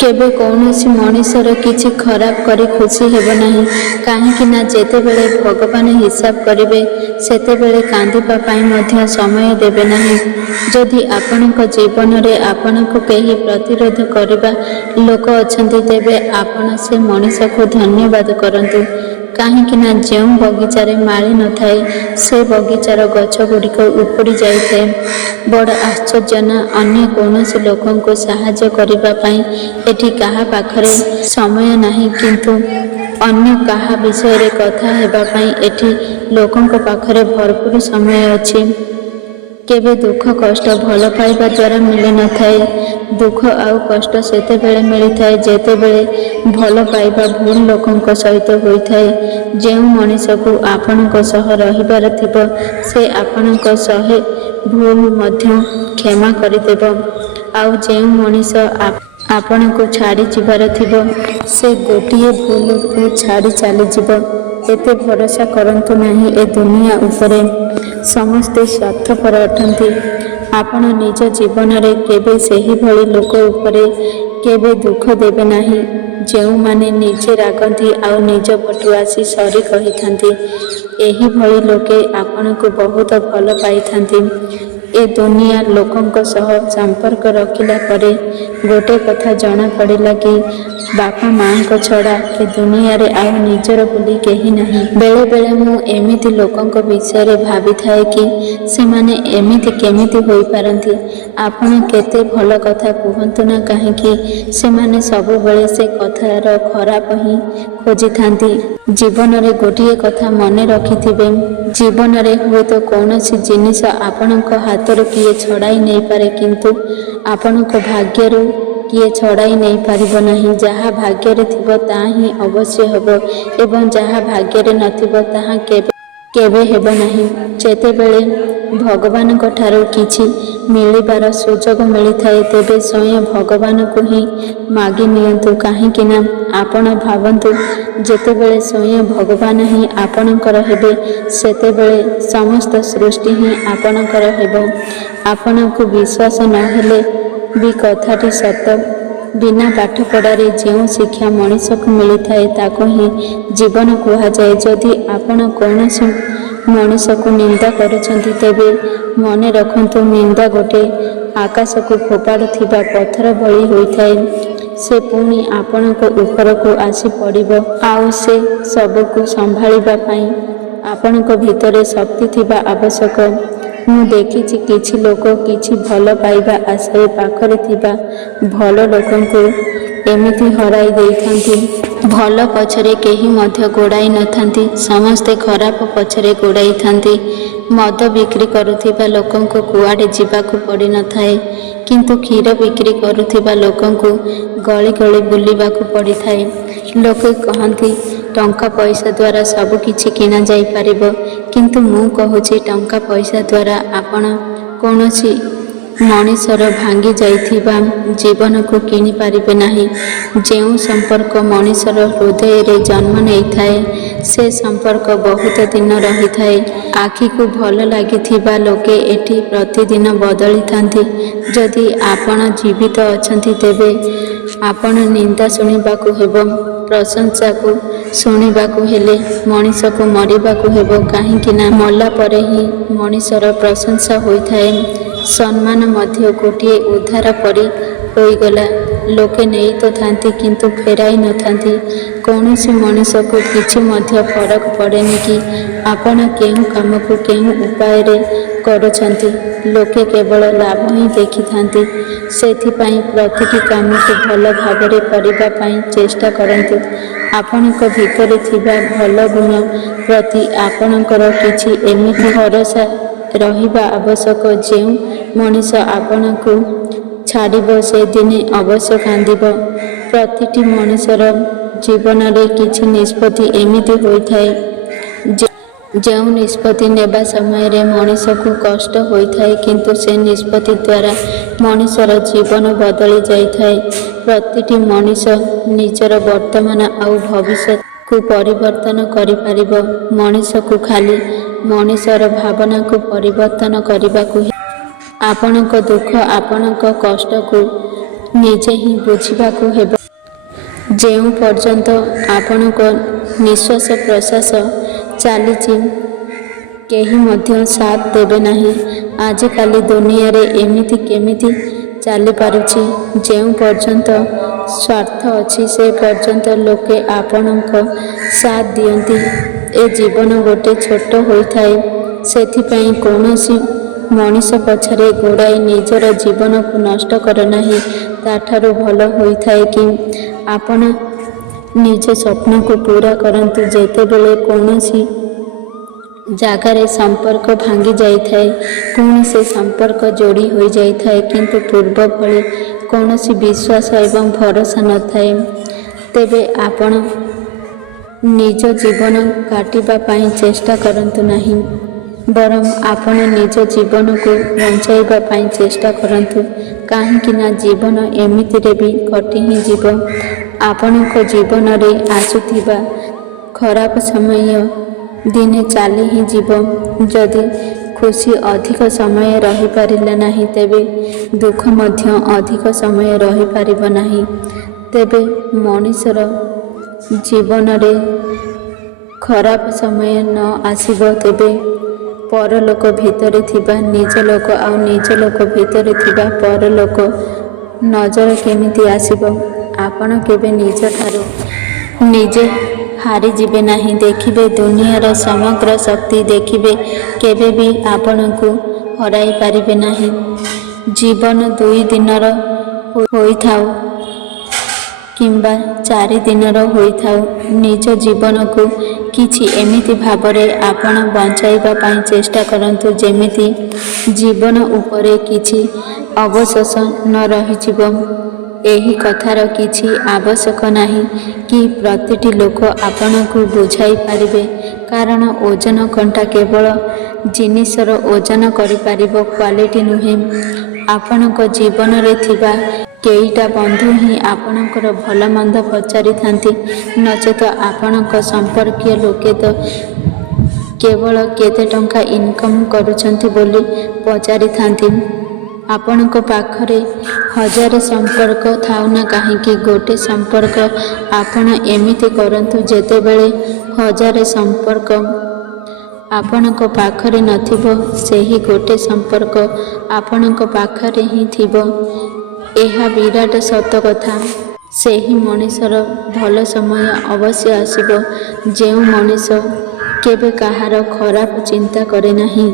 केबे कौनसी मनीषर किछि खराब करी खुशी हेब नाही काहेकि ना जेतेबेले भगवान हिसाब करिवे सेतेबेले कांदिबा पाई मध्य समय देबे नाही। जदि आपणक जीवन रे आपणको केही प्रतिरोध करिबा लोक अछंती तेबे आपण से मनीष को धन्यवाद करंतु काहेकि ना जो बगीचारे माली न थाए से बगीचार गछ गुड़िक उपड़ी जाए। बड़ आश्चर्य ना अन्य कौनसी लोकन को साहाय्य करिबा पाई एठी काहा पाखरे समय नाही किंतु अन्य काहा विषय रे कथा हेबा पाई एठी लोकन को पाखरे भरपूर समय अछि। केबे दुख कष्ट भल पाइबा द्वारा मिले न थाए। दुख आउ कष्ट सेतेबेले मिली थाए जेतेबेले भल पाइबा भूल लोकंक सहित होई थाए। जेउ मनीष को आपणक सह रहिबार थिबो से आपणक सहे भूल मध्य क्षमा करिदेब आउ जेउ मनीष आपण को छाड़ी जीवार थिबो से गोटिए भूल को छाड़ी चली जीवो। एते भरोसा करंतु नहीं ए दुनिया उपरे समस्ते स्वार्थपर अटंती। आपण निज जीवन रे केबे सेही भली लोक उपरे केबे दुख देबे नाही जेउ माने निजे रागंती आउ निज पटु आसी सरी कहिथांती। एही भली लोके आपण को बहुत भल पाइथांती। ए दुनिया लोकंक सह संपर्क रखिला परे गोटे कथा जना पड़िला कि बापा माँ छड़ा ए दुनिया रे आउ निजर बोली केही नहीं। बेले बेले मु एमिति लोकंक विषय रे भाबी थाए कि से माने एमिति केमिति होई पारंती। आपण केते भल कथा कहंतु ना काहेकि से माने सब बेले से कथार खराब ही खोजी थांती। जीवन रे गोटिए कथा मने रखिथिबे जीवन रे हुए तो कौनसी जिनिस आपणक हाथर किए छड़ाई नहीं पारे किंतु आपणक भाग्यरू किए छड़ाई नहीं पारिबो नहीं। जहा भाग्य थिबो ता ही अवश्य हेबो एवं जहा भाग्य नथिबो ताहा केबे हेबो नहीं। जेतेबेले भगवान को ठारो किछि मिलिबार सुजोग मिली थाए तेबे स्वयं भगवान को ही मागी नियंतु काहेकि ना आपण भावंतु जेतेबेले स्वयं भगवान ही आपणकर हेबे सेतेबेले समस्त सृष्टि ही आपणकर हेबो। आपण को विश्वास न हेले भी कथाटी सत बिना पाठ पढ़ारे जो शिक्षा मनीष को मिली थाए ताको ही जीवन कहुए। जदि आपण कौनसी मनीष को निंदा करुछंती तेबे मने रखंतु निंदा गोटे आकाश को फोपाड़ुथिबा पत्थर भली होइथाए। से पुणी आपण को ऊपर को आसी पड़िबो आउ से सबको संभाळिबा पाई आपण को भितरे शक्ति थिबा आवश्यक। मु देखिछि किछि लोक किछि भल पाइबा आशारे पाखरे थिबा भल लोकंको एमिति हराई देइथांती। भल पछरे केही मध्य गोड़ाई नथांती समस्ते खराब पछरे गोड़ाई थांती। मद बिक्री करुथिबा लोकंको कुआडे जिबाकू पड़ी न थाए किंतु क्षीर बिक्री करुथिबा लोकंको गली गली बुलिबाकू पड़ी थाए। लोके कहंती टंका पैसा द्वारा सब किछि किना जाई पारिबो किंतु मु कहूछि टंका पैसा द्वारा आपण कौनसी मनीषर भांगी जाइथिबा जीवन को किनी पारिबे नाही। जेउ संपर्क मनीषर हृदय रे जन्म नहीं थाए से संपर्क बहुत दिन रही थाए। आखि को भल लागिथिबा लोके एठी प्रतिदिन बदली थांती। जदि आपण जीवित अछंती तेबे आपण निंदा सुनिबाकू हेबो प्रशंसा को शुणिबाकू हेले मनीष को मरिबाकू हेबो काहेकि ना मला परे ही मनीषर प्रशंसा होइथाए। सम्मान मध्य गोटिए उद्धार परी होइगला लोके नहीं तो थांती किंतु फेराई न थांती। कौनसी मनीष को किछि मध्य फरक पड़ेनि कि आपण केहू काम को केहू उपाय रे करुछंती। लोके केवल लाभ ही देखि थांती। सेथिपाई प्रतिटी काम को भल भाबरे करिबा पाई चेष्टा करंतु। आपणक भितरे थिबा भल गुण प्रति आपणकर किछि एमिति भरोसा रहिबा आवश्यक जेउ मनीष आपण को छाड़िब से दिने अवश्य कांदिब। प्रतिटी मनीषर जीवन रे किछि निष्पत्ति एमिति होइथाए जो निष्पत्ति नेबा समय रे मनीष को कष्ट होइथाए किंतु से निष्पत्ति द्वारा मनीषर जीवन बदली जाइथाए। प्रतिटी मनीष निजर वर्तमान आउ भविष्य को परिवर्तन करि पारिबो। मनीष को खाली मनीषर भावना को परिवर्तन करने को आपणक दुख आपणक कष्ट को ନିଜେ ହିଁ ବୁଝିବାକୁ ହେବ। ଯେଉଁ ପର୍ଯ୍ୟନ୍ତ ଆପଣଙ୍କ ନିଶ୍ୱାସ ପ୍ରଶ୍ୱାସ ଚାଲିଛି କେହି ମଧ୍ୟ ସାଥ ଦେବେ ନାହିଁ। ଆଜିକାଲି ଦୁନିଆରେ ଏମିତି କେମିତି ଚାଲିପାରୁଛି? ଯେଉଁ ପର୍ଯ୍ୟନ୍ତ ସ୍ୱାର୍ଥ ଅଛି ସେ ପର୍ଯ୍ୟନ୍ତ ଲୋକେ ଆପଣଙ୍କ ସାଥ ଦିଅନ୍ତି। ଏ ଜୀବନ ଗୋଟେ ଛୋଟ ହୋଇଥାଏ। ସେଥିପାଇଁ କୌଣସି ମଣିଷ ପଛରେ ଗୋଡ଼ାଇ ନିଜର ଜୀବନକୁ ନଷ୍ଟ କର ନାହିଁ। ତା'ଠାରୁ ଭଲ ହୋଇଥାଏ କି ଆପଣ ନିଜ ସ୍ୱପ୍ନକୁ ପୂରା କରନ୍ତୁ। ଯେତେବେଳେ କୌଣସି ଜାଗାରେ ସମ୍ପର୍କ ଭାଙ୍ଗି ଯାଇଥାଏ ପୁଣି ସେ ସମ୍ପର୍କ ଯୋଡ଼ି ହୋଇଯାଇଥାଏ କିନ୍ତୁ ପୂର୍ବ ଭଳି କୌଣସି ବିଶ୍ୱାସ ଏବଂ ଭରସା ନଥାଏ, ତେବେ ଆପଣ ନିଜ ଜୀବନ କାଟିବା ପାଇଁ ଚେଷ୍ଟା କରନ୍ତୁ ନାହିଁ। ବରଂ ଆପଣ ନିଜ ଜୀବନକୁ ବଞ୍ଚାଇବା ପାଇଁ ଚେଷ୍ଟା କରନ୍ତୁ। କାହିଁକି ନା ଜୀବନ ଏମିତିରେ ବି କଟି ହିଁ ଯିବ। ଆପଣଙ୍କ ଜୀବନରେ ଆସୁଥିବା ଖରାପ ସମୟ ଦିନେ ଚାଲି ହିଁ ଯିବ। ଯଦି ଖୁସି ଅଧିକ ସମୟ ରହିପାରିଲା ନାହିଁ ତେବେ ଦୁଃଖ ମଧ୍ୟ ଅଧିକ ସମୟ ରହିପାରିବ ନାହିଁ। ତେବେ ମଣିଷର ଜୀବନରେ ଖରାପ ସମୟ ନ ଆସିବ ତେବେ ପରଲୋକ ଭିତରେ ଥିବା ନିଜ ଲୋକ ଆଉ ନିଜ ଲୋକ ଭିତରେ ଥିବା ପରଲୋକ ନଜର କେମିତି ଆସିବ? ଆପଣ କେବେ ନିଜଠାରୁ ନିଜେ ହାରିଯିବେ ନାହିଁ। ଦେଖିବେ ଦୁନିଆର ସମଗ୍ର ଶକ୍ତି ଦେଖିବେ କେବେ ବି ଆପଣଙ୍କୁ ହରାଇ ପାରିବେ ନାହିଁ। ଜୀବନ 2 ଦିନର ହୋଇଥାଉ କିମ୍ବା 4 ଦିନର ହୋଇଥାଉ, ନିଜ ଜୀବନକୁ କିଛି ଏମିତି ଭାବରେ ଆପଣ ବଞ୍ଚାଇବା ପାଇଁ ଚେଷ୍ଟା କରନ୍ତୁ ଯେମିତି ଜୀବନ ଉପରେ କିଛି ଅବଶୋଷ ନ ରହିଯିବ। ଏହି କଥାର କିଛି ଆବଶ୍ୟକ ନାହିଁ କି ପ୍ରତିଟି ଲୋକ ଆପଣଙ୍କୁ ବୁଝାଇ ପାରିବେ। କାରଣ ଓଜନ କଣ୍ଟା କେବଳ ଜିନିଷର ଓଜନ କରିପାରିବ, କ୍ୱାଲିଟି ନୁହେଁ। ଆପଣଙ୍କ ଜୀବନରେ ଥିବା କେଇଟା ବନ୍ଧୁ ହିଁ ଆପଣଙ୍କର ଭଲ ମନ୍ଦ ପଚାରିଥାନ୍ତି, ନଚେତ ଆପଣଙ୍କ ସମ୍ପର୍କୀୟ ଲୋକେ ତ କେବଳ କେତେ ଟଙ୍କା ଇନକମ୍ କରୁଛନ୍ତି ବୋଲି ପଚାରିଥାନ୍ତି। ଆପଣଙ୍କ ପାଖରେ 1000 ସମ୍ପର୍କ ଥାଉ ନା କାହିଁକି, ଗୋଟେ ସମ୍ପର୍କ ଆପଣ ଏମିତି କରନ୍ତୁ ଯେତେବେଳେ 1000 ସମ୍ପର୍କ ଆପଣଙ୍କ ପାଖରେ ନଥିବ ସେହି ଗୋଟେ ସମ୍ପର୍କ ଆପଣଙ୍କ ପାଖରେ ହିଁ ଥିବ। ଏହା ବିରାଟ ସତ କଥା। ସେହି ମଣିଷର ଭଲ ସମୟ ଅବଶ୍ୟ ଆସିବ। ଯେଉଁ ମଣିଷ କେବେ କାହାର ଖରାପ ଚିନ୍ତା କରେ ନାହିଁ।